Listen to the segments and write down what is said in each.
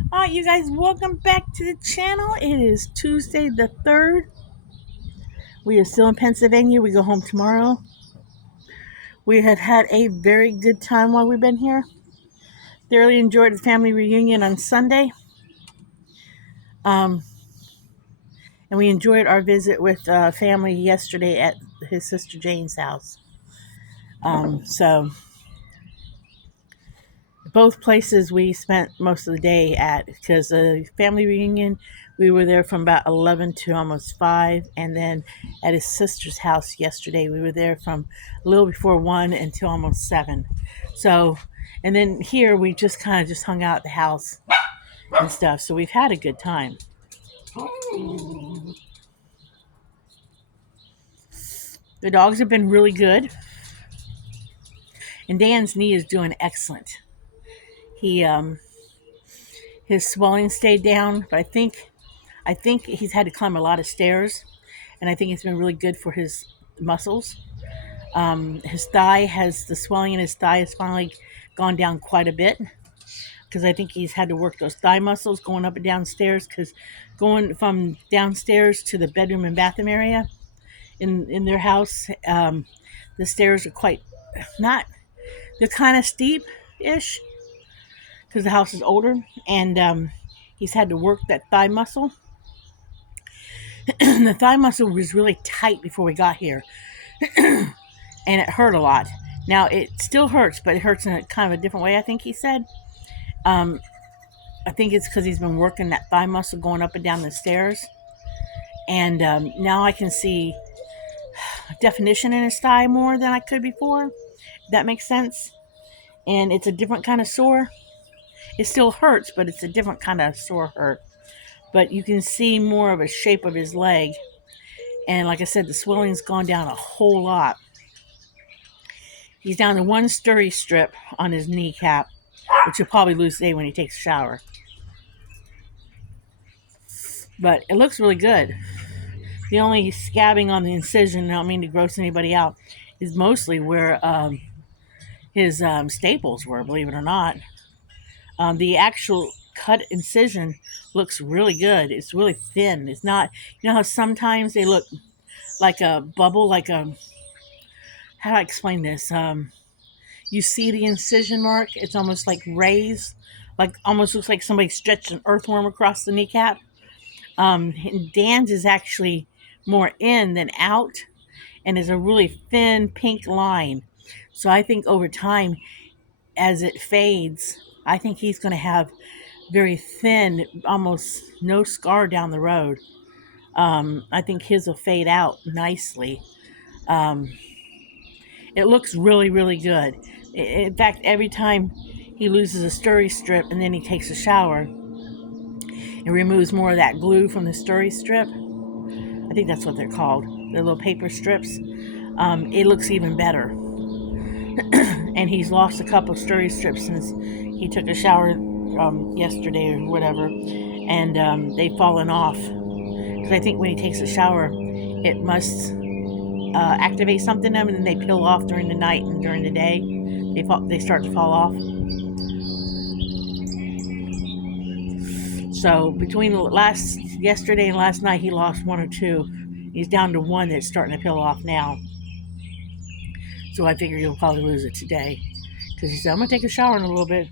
All right, you guys, welcome back to the channel. It is Tuesday the 3rd. We are still in Pennsylvania. We go home tomorrow. We have had a very good time while we've been here. Thoroughly enjoyed the family reunion on Sunday. And we enjoyed our visit with family yesterday at his sister Jane's house. So both places we spent most of the day at, because the family reunion, we were there from about 11 to almost 5, and then at his sister's house yesterday we were there from a little before 1 until almost 7. So, and then here we just kind of just hung out at the house and stuff, so we've had a good time. The dogs have been really good, and Dan's knee is doing excellent. He his swelling stayed down, but I think he's had to climb a lot of stairs, and I think it's been really good for his muscles. His thigh has the swelling in his thigh has finally gone down quite a bit, because I think he's had to work those thigh muscles going up and downstairs, because going from downstairs to the bedroom and bathroom area in their house, the stairs are quite not, they're kind of steep ish, because the house is older, and he's had to work that thigh muscle. The thigh muscle was really tight before we got here, and it hurt a lot. Now it still hurts, but it hurts in a kind of a different way, I think he said. I think it's because he's been working that thigh muscle going up and down the stairs, and now I can see definition in his thigh more than I could before. If that makes sense. And it's a different kind of sore. It still hurts, but it's a different kind of sore hurt. But you can see more of a shape of his leg. And like I said, the swelling's gone down a whole lot. He's down to one steri strip on his kneecap, which he'll probably lose today when he takes a shower. But it looks really good. The only scabbing on the incision, I don't mean to gross anybody out, is mostly where his staples were, believe it or not. The actual cut incision looks really good. It's really thin. It's not, you know how sometimes they look like a bubble, like a, how do I explain this? You see the incision mark, it's almost like raised, like almost looks like somebody stretched an earthworm across the kneecap. Dan's is actually more in than out, and is a really thin pink line. So I think over time, as it fades, I think he's going to have very thin, almost no scar down the road. I think his will fade out nicely. It looks really, really good. In fact, every time he loses a steri strip and then he takes a shower, it removes more of that glue from the steri strip. I think that's what they're called, the little paper strips. It looks even better. And he's lost a couple of steri strips since he took a shower yesterday or whatever, and they've fallen off. Because I think when he takes a shower, it must activate something in them, and then they peel off during the night, and during the day they start to fall off. So between yesterday and last night, he lost one or two. He's down to one that's starting to peel off now. So I figure he'll probably lose it today, because he said, I'm going to take a shower in a little bit.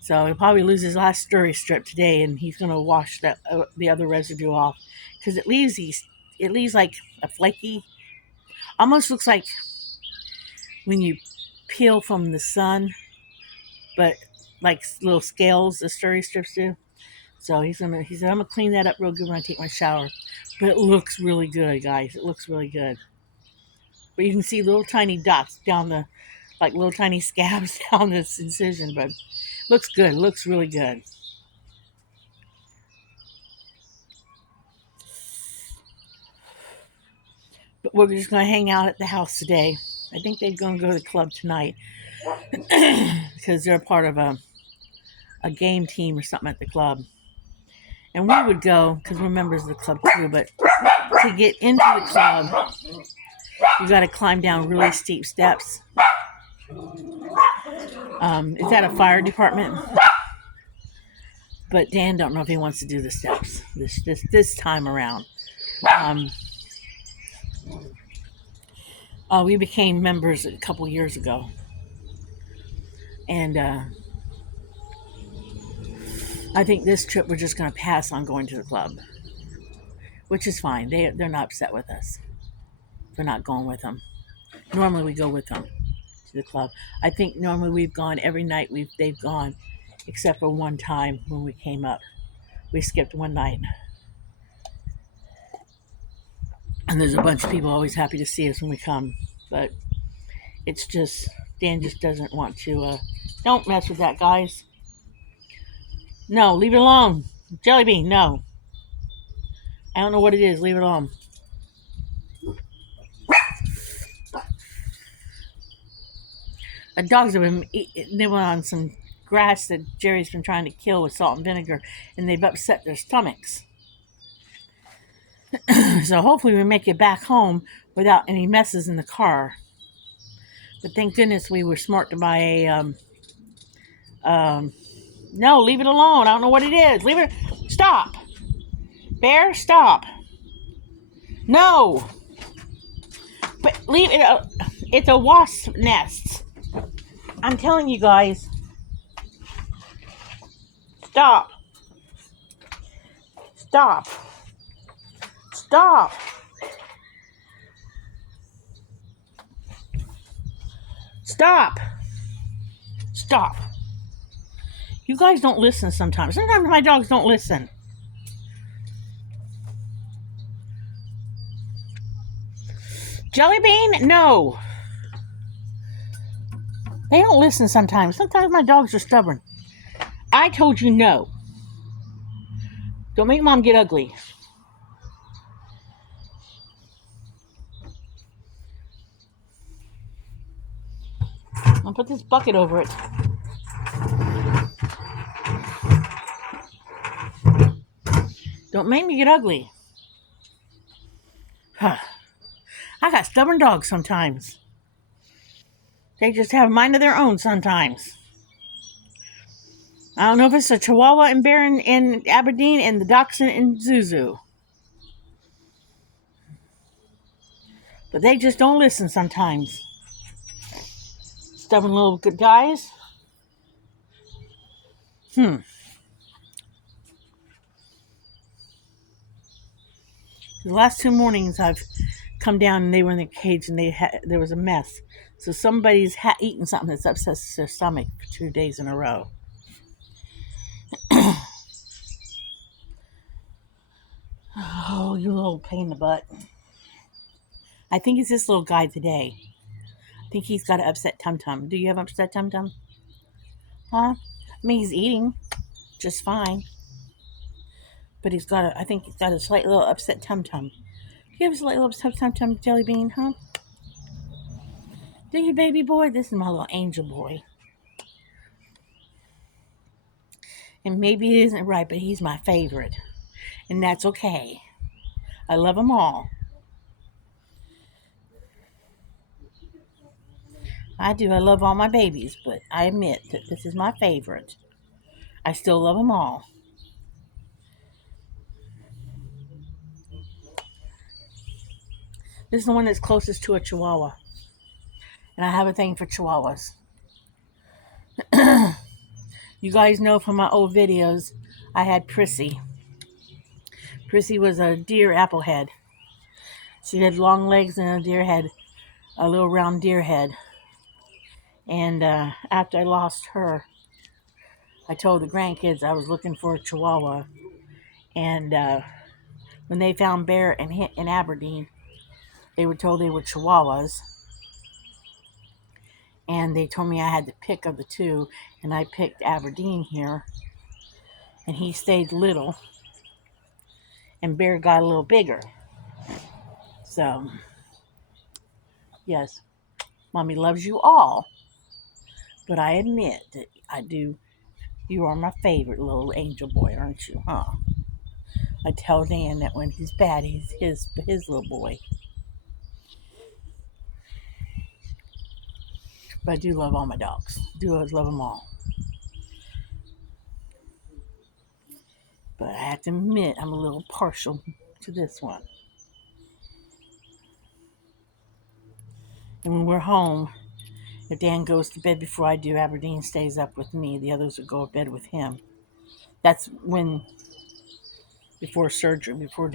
So he'll probably lose his last steri strip today, and he's going to wash the other residue off, because it leaves like a flaky, almost looks like when you peel from the sun, but like little scales the steri strips do. So he said, I'm going to clean that up real good when I take my shower. But it looks really good, guys. It looks really good. But you can see little tiny dots down like little tiny scabs down this incision, but looks good. Looks really good. But we're just going to hang out at the house today. I think they're going to go to the club tonight because they're a part of a game team or something at the club. And we would go because we're members of the club too, but to get into the club, you got to climb down really steep steps. It's at a fire department. But Dan don't know if he wants to do the steps this time around. We became members a couple years ago, and I think this trip we're just going to pass on going to the club, which is fine. They're not upset with us. We're not going with them. Normally we go with them to the club. I think normally we've gone every night they've gone, except for one time when we came up. We skipped one night. And there's a bunch of people always happy to see us when we come. But it's just, Dan just doesn't want to, don't mess with that, guys. No, leave it alone. Jelly Bean, no. I don't know what it is. Leave it alone. The dogs have been nibbling on some grass that Jerry's been trying to kill with salt and vinegar, and they've upset their stomachs. So hopefully we make it back home without any messes in the car. But thank goodness we were smart to buy a, no, leave it alone. I don't know what it is. Leave it, stop. Bear, stop. No. But leave it, it's a wasp nest. I'm telling you guys. Stop. Stop. Stop. Stop. Stop. You guys don't listen sometimes. Sometimes my dogs don't listen. Jelly Bean? No. They don't listen sometimes. Sometimes my dogs are stubborn. I told you no. Don't make Mom get ugly. I'll put this bucket over it. Don't make me get ugly. I got stubborn dogs sometimes. They just have a mind of their own sometimes. I don't know if it's a Chihuahua and Bear in Aberdeen and the Dachshund in Zuzu. But they just don't listen sometimes. Stubborn little good guys. The last 2 mornings I've come down and they were in the cage and there was a mess. So somebody's eaten something that's upset their stomach for 2 days in a row. Oh, you little pain in the butt. I think it's this little guy today. I think he's got an upset tum-tum. Do you have upset tum-tum? Huh? I mean, he's eating just fine. But I think he's got a slight little upset tum-tum. Do you have a slight little upset tum-tum, Jelly Bean, huh? Do you, baby boy? This is my little angel boy. And maybe it isn't right, but he's my favorite. And that's okay. I love them all. I do. I love all my babies, but I admit that this is my favorite. I still love them all. This is the one that's closest to a Chihuahua. And I have a thing for Chihuahuas. You guys know from my old videos, I had Prissy. Prissy was a deer applehead. She had long legs and a deer head, a little round deer head. And after I lost her, I told the grandkids I was looking for a Chihuahua. And when they found Bear in Aberdeen, they were told they were Chihuahuas. And they told me I had to pick of the two. And I picked Aberdeen here. And he stayed little. And Bear got a little bigger. So, yes, Mommy loves you all. But I admit that I do. You are my favorite little angel boy, aren't you, huh? I tell Dan that when he's bad, he's his little boy. But I do love all my dogs. I do always love them all. have to admit, I'm a little partial to this one. And when we're home, if Dan goes to bed before I do, Aberdeen stays up with me. The others will go to bed with him. That's when, before surgery, when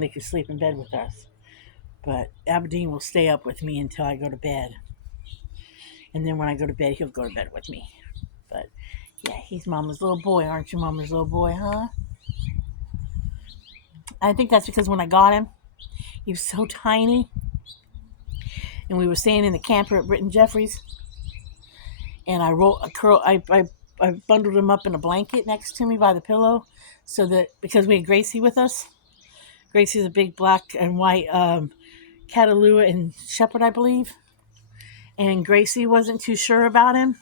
they could sleep in bed with us. But Aberdeen will stay up with me until I go to bed. And then when I go to bed, he'll go to bed with me. But yeah, he's Mama's little boy, aren't you, Mama's little boy, huh? I think that's because when I got him, he was so tiny. And we were staying in the camper at Britton Jeffries. And I bundled him up in a blanket next to me by the pillow, so that because we had Gracie with us. Gracie's a big black and white Catalua and Shepherd, I believe. And Gracie wasn't too sure about him.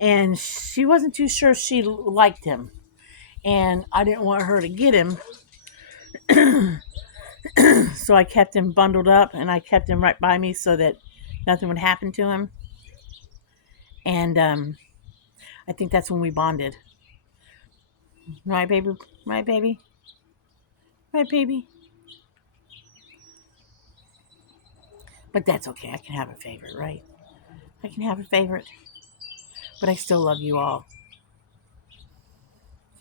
And she wasn't too sure she liked him. And I didn't want her to get him. So I kept him bundled up and I kept him right by me so that nothing would happen to him. And I think that's when we bonded. Right, baby? Right, baby? Right, baby? But that's okay. I can have a favorite, right? I can have a favorite. But I still love you all.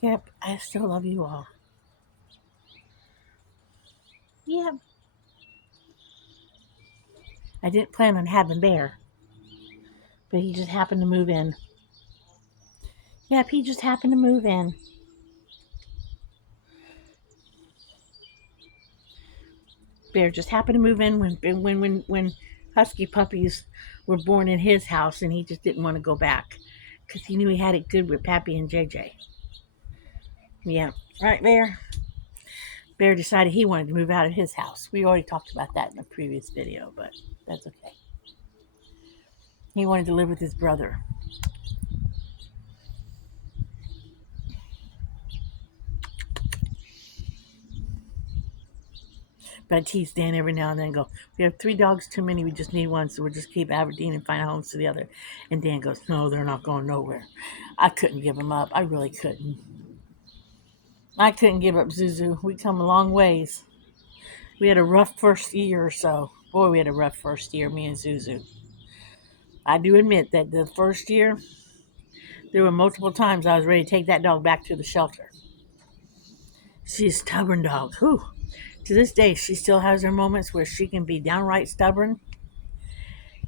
Yep, I still love you all. Yep. I didn't plan on having Bear. But he just happened to move in. Yep, he just happened to move in. Bear just happened to move in when husky puppies were born in his house, and he just didn't want to go back because he knew he had it good with Pappy and JJ. Yeah, right, Bear? Bear decided he wanted to move out of his house. We already talked about that in a previous video, but that's okay. He wanted to live with his brother. But I tease Dan every now and then and go, we have 3 dogs too many, we just need one, so we'll just keep Aberdeen and find homes for the other. And Dan goes, no, they're not going nowhere. I couldn't give them up. I really couldn't. I couldn't give up Zuzu. We come a long ways. We had a rough first year or so. Boy, we had a rough first year, me and Zuzu. I do admit that the first year, there were multiple times I was ready to take that dog back to the shelter. She's a stubborn dog. Whew. To this day, she still has her moments where she can be downright stubborn.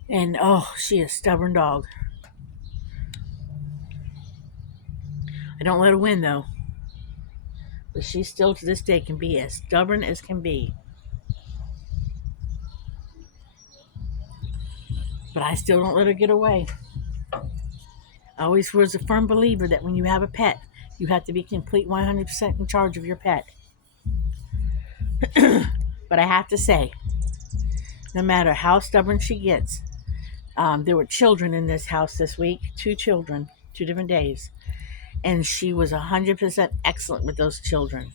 And, oh, she is a stubborn dog. I don't let her win, though. But she still, to this day, can be as stubborn as can be. But I still don't let her get away. I always was a firm believer that when you have a pet, you have to be complete 100% in charge of your pet. But I have to say, no matter how stubborn she gets, there were children in this house this week, 2 children, 2 different days. And she was 100% excellent with those children.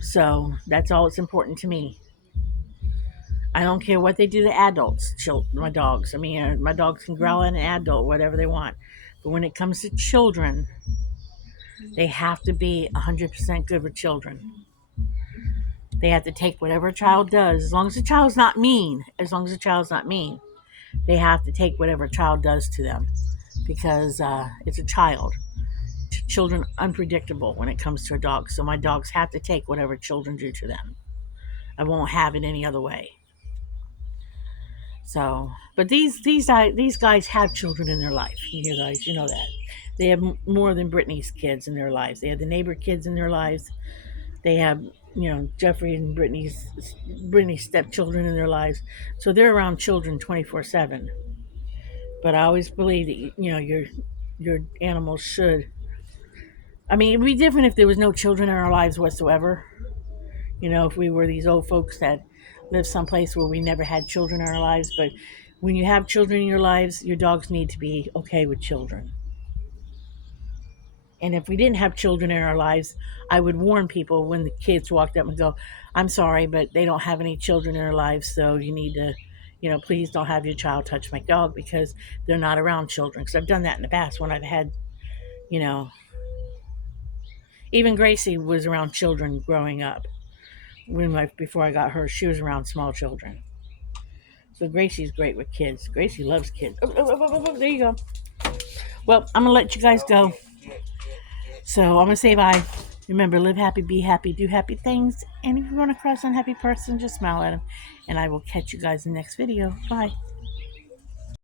So that's all that's important to me. I don't care what they do to adults, my dogs. I mean, my dogs can growl at an adult, whatever they want. But when it comes to children, they have to be 100% good with children. They have to take whatever a child does, as long as the child's not mean. They have to take whatever a child does to them, because it's a child. Children unpredictable when it comes to a dog, so my dogs have to take whatever children do to them. I won't have it any other way. So, but these guys have children in their life. You guys, you know that they have more than Brittany's kids in their lives. They have the neighbor kids in their lives. They have, Jeffrey and Brittany's stepchildren in their lives. So they're around children 24/7. But I always believe that your animals should. I mean, it'd be different if there was no children in our lives whatsoever. If we were these old folks that live someplace where we never had children in our lives. But when you have children in your lives, your dogs need to be okay with children. And if we didn't have children in our lives, I would warn people when the kids walked up and go, I'm sorry, but they don't have any children in their lives, so you need to, please don't have your child touch my dog because they're not around children. Because I've done that in the past when I've had, Even Gracie was around children growing up. Before I got her, she was around small children. So Gracie's great with kids. Gracie loves kids. Oh, oh, oh, oh, oh, there you go. Well, I'm gonna let you guys go. So I'm gonna say bye. Remember, live happy, be happy, do happy things. And if you run across an unhappy person, just smile at them. And I will catch you guys in the next video. Bye.